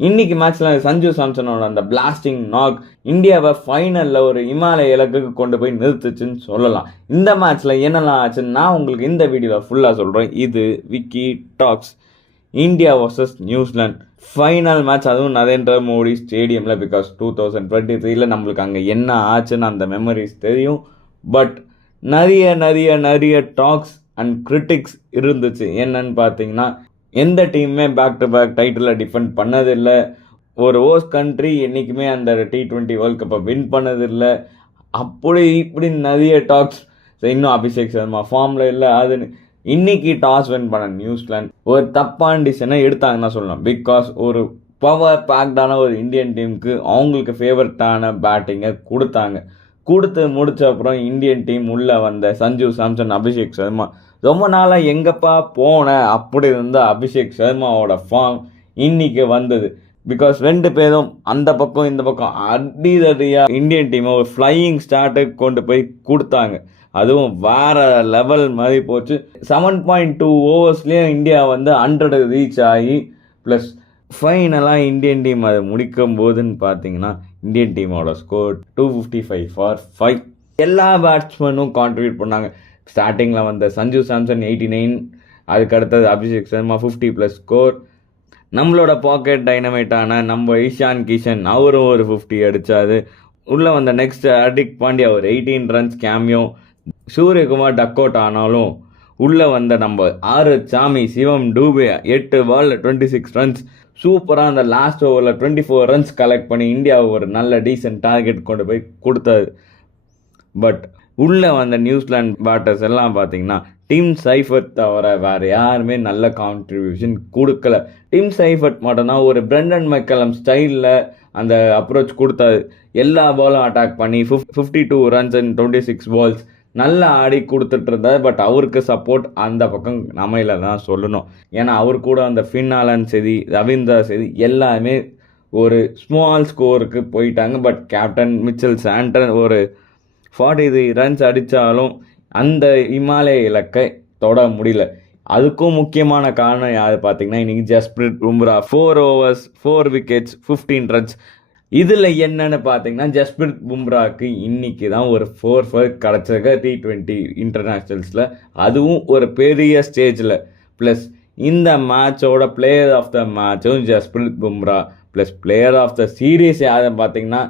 இன்னைக்கு மேட்ச்ல சஞ்சு சாம்சனோட அந்த பிளாஸ்டிங் நாக் இந்தியாவை ஃபைனல்ல ஒரு இமாலய இலக்குக்கு கொண்டு போய் நிறுத்துச்சுன்னு சொல்லலாம். இந்த மேட்ச்ல என்னெல்லாம் ஆச்சுன்னு நான் உங்களுக்கு இந்த வீடியோவில் ஃபுல்லாக சொல்கிறேன். இது Vicky talks. India versus New Zealand final match, அதுவும் நரேந்திர மோடி ஸ்டேடியமில். பிகாஸ் 2023 நம்மளுக்கு அங்கே என்ன ஆச்சுன்னு அந்த மெமரிஸ் தெரியும். பட் நிறைய டாக்ஸ் அண்ட் கிரிட்டிக்ஸ் இருந்துச்சு. என்னன்னு பார்த்தீங்கன்னா, எந்த டீமுமே பேக் டு பேக் டைட்டிலை டிஃபெண்ட் பண்ணதில்லை. ஒரு ஹோஸ்ட் கண்ட்ரி என்றைக்குமே அந்த T20 வேர்ல்ட் கப்பை வின் பண்ணதில்லை. அப்படி இப்படி நிறைய டாக்ஸ். இன்னும் அபிஷேக் சர்மா ஃபார்மில் இல்லை. அதுன்னு இன்னைக்கு டாஸ் வின் பண்ண நியூசிலாந்து ஒரு தப்பான டிசிஷனை எடுத்தாங்கன்னா சொல்லலாம். பிகாஸ் ஒரு பவர் பேக்டான ஒரு இந்தியன் டீமுக்கு அவங்களுக்கு ஃபேவரட்டான பேட்டிங்கை கொடுத்து முடிச்ச அப்புறம் இந்தியன் டீம் உள்ளே வந்த சஞ்சு சாம்சன், அபிஷேக் சர்மா ரொம்ப நாளாக எங்கப்பா போன அப்படி இருந்த அபிஷேக் சர்மாவோட ஃபார்ம் இன்னைக்கு வந்தது. பிகாஸ் ரெண்டு பேரும் அந்த பக்கம் இந்த பக்கம் அடிதடியாக இந்தியன் டீமை ஒரு ஃப்ளையிங் ஸ்டார்ட்டுக்கு கொண்டு போய் கொடுத்தாங்க. அதுவும் வேற லெவல் மாதிரி போச்சு. 7.2 ஓவர்ஸ்லேயே இந்தியா 100 ரீச் ஆகி ப்ளஸ் ஃபைனலாக இந்தியன் டீம் அதை முடிக்கும் போதுன்னு பார்த்தீங்கன்னா இந்தியன் டீமோட ஸ்கோர் 255 ஃபார் 5. எல்லா பேட்ஸ்மேனும் கான்ட்ரிபியூட் பண்ணாங்க. ஸ்டார்டிங்கில் வந்த சஞ்சு சாம்சன் 89, அதுக்கு அடுத்தது அபிஷேக் சர்மா 50+ ஸ்கோர். நம்மளோட பாக்கெட் டைனமைட்டான நம்ம இஷான் கிஷன் அவரும் ஒரு 50 அடித்தாரு. உள்ளே வந்த நெக்ஸ்ட் ஹார்திக் பாண்டியா ஒரு 18 runs cameo. Suryakumar duck out ஆனாலும் உள்ளே வந்த நம்ம சாமி சிவம் டூபே 8 பால்ல 26 ரன்ஸ். சூப்பராக அந்த லாஸ்ட் ஓவரில் 24 ரன்ஸ் கலெக்ட் பண்ணி இந்தியாவை ஒரு நல்ல டீசென்ட் டார்கெட் கொண்டு போய் கொடுத்தாரு. பட் உள்ளே வந்த நியூசிலாந்து பேட்டர்ஸ் எல்லாம் பார்த்தீங்கன்னா டிம் சைஃபர்ட் தவிர வேறு யாருமே நல்ல கான்ட்ரிபியூஷன் கொடுக்கல. டிம் சைஃபர்ட் மட்டும்தான் ஒரு பிரெண்டன் மெக்கலம் ஸ்டைலில் அந்த அப்ரோச் கொடுத்தாரு. எல்லா பாலும் அட்டாக் பண்ணி 52 ரன்ஸ் அண்ட் 26 பால்ஸ் நல்லா ஆடி கொடுத்துட்டு இருந்தார். பட் அவருக்கு சப்போர்ட் அந்த பக்கம் நம்மையில் தான் சொல்லணும். ஏன்னா அவர் கூட அந்த ஃபின்னாலன் சரி, ரவீந்திரா சரி எல்லாருமே ஒரு ஸ்மால் ஸ்கோருக்கு போயிட்டாங்க. பட் கேப்டன் மிச்சல் சாண்டன் ஒரு 43 ரன்ஸ் அடித்தாலும் அந்த இமாலய இலக்கை தொட முடியல. அதுக்கும் முக்கியமான காரணம் யார் பார்த்தீங்கன்னா, இன்றைக்கி Jasprit Bumrah 4 overs 4 wickets 15 runs. இதில் என்னன்னு பார்த்தீங்கன்னா, ஜஸ்பிரிட் பும்ராவுக்கு இன்னைக்கு தான் ஒரு 4 கிடச்சிருக்க T20 இன்டர்நேஷ்னல்ஸில், அதுவும் ஒரு பெரிய ஸ்டேஜில். ப்ளஸ் இந்த மேட்சோட பிளேயர் ஆஃப் த மேட்சும் Jasprit Bumrah. Plus player of the series யாருன்னு பார்த்தீங்கன்னா,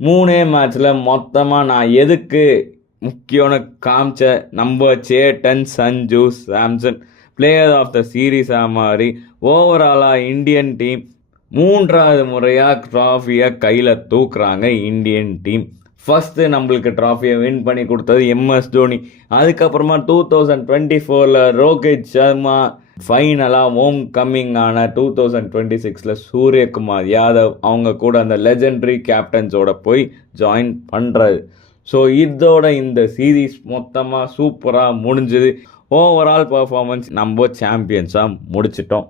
3 மேட்ச்சில் மொத்தமாக நான் எதுக்கு முக்கியம்னு காமிச்ச நம்ம சேட்டன் Sanju Samson player of the சீரீஸாக மாதிரி ஓவராலாக இந்தியன் டீம் 3வது முறையாக ட்ராஃபியை கையில் தூக்குறாங்க. இந்தியன் டீம் ஃபஸ்ட்டு நம்மளுக்கு ட்ராஃபியை வின் பண்ணி கொடுத்தது MS தோனி. அதுக்கப்புறமா 2024 ரோஹித் சர்மா. ஃபைனலாக ஹோம் கம்மிங் ஆன 2026 சூரியகுமார் யாதவ் அவங்க கூட அந்த லெஜெண்டரி கேப்டன்ஸோட போய் ஜாயின் பண்ணுறாரு. ஸோ இதோட இந்த சீரீஸ் மொத்தமாக சூப்பராக முடிஞ்சுது. ஓவரால் பர்ஃபார்மன்ஸ் நம்ம சாம்பியன்ஸாக முடிச்சிட்டோம்.